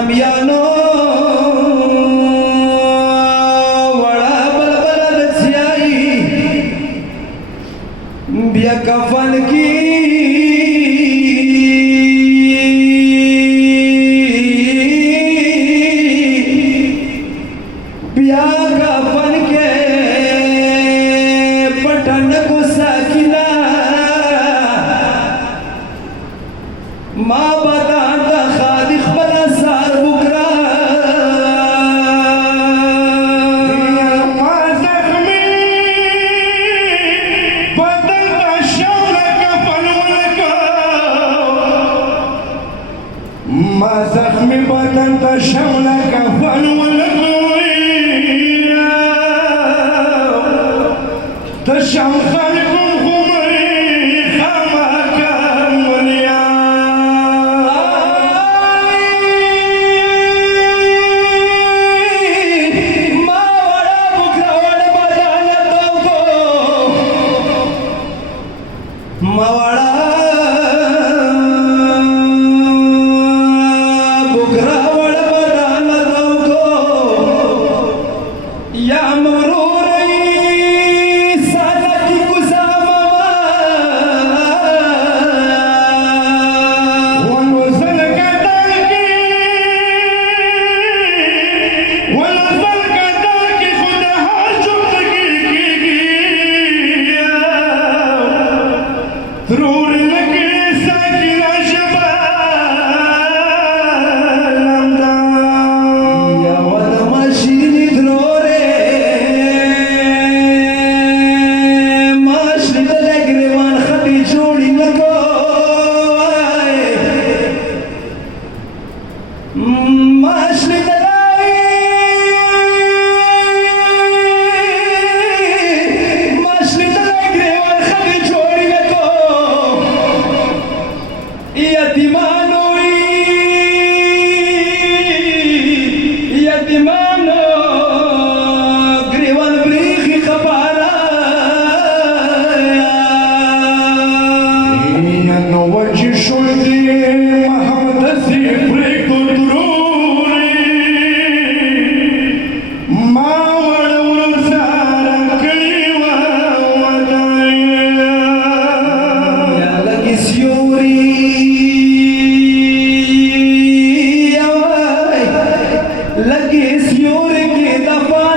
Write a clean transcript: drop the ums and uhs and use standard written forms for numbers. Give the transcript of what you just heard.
نمیانو وڑا بلبل رسیائی بیا کفن کی بیا کفن کے پٹھن کو ساکنا ما بدان دا خادق بلا سار بکرا ما زخمی بدن تا شول کفن ولکو ما زخمی بدن تا شول کفن ولکو تشم خلقم خمری خمکم ولیا ما وڑا بکرا وڑا بدانتوں کو ما وڑا بکرا وڑا بدانتوں کو یا مرور ضرور لك ساكن شباب یا ود ماشینی ضروره ماشین دلگریوان خطی جوڑی لگو ماشین دلگریوان خطی جوڑی لگو یتیمانو گریوان بریخی خبارا نو وجه شوی محمد سی پریک دروری ما وڑور سارا کلیوا ودایا یا لگی سیوری لگی سیوری کی دفعہ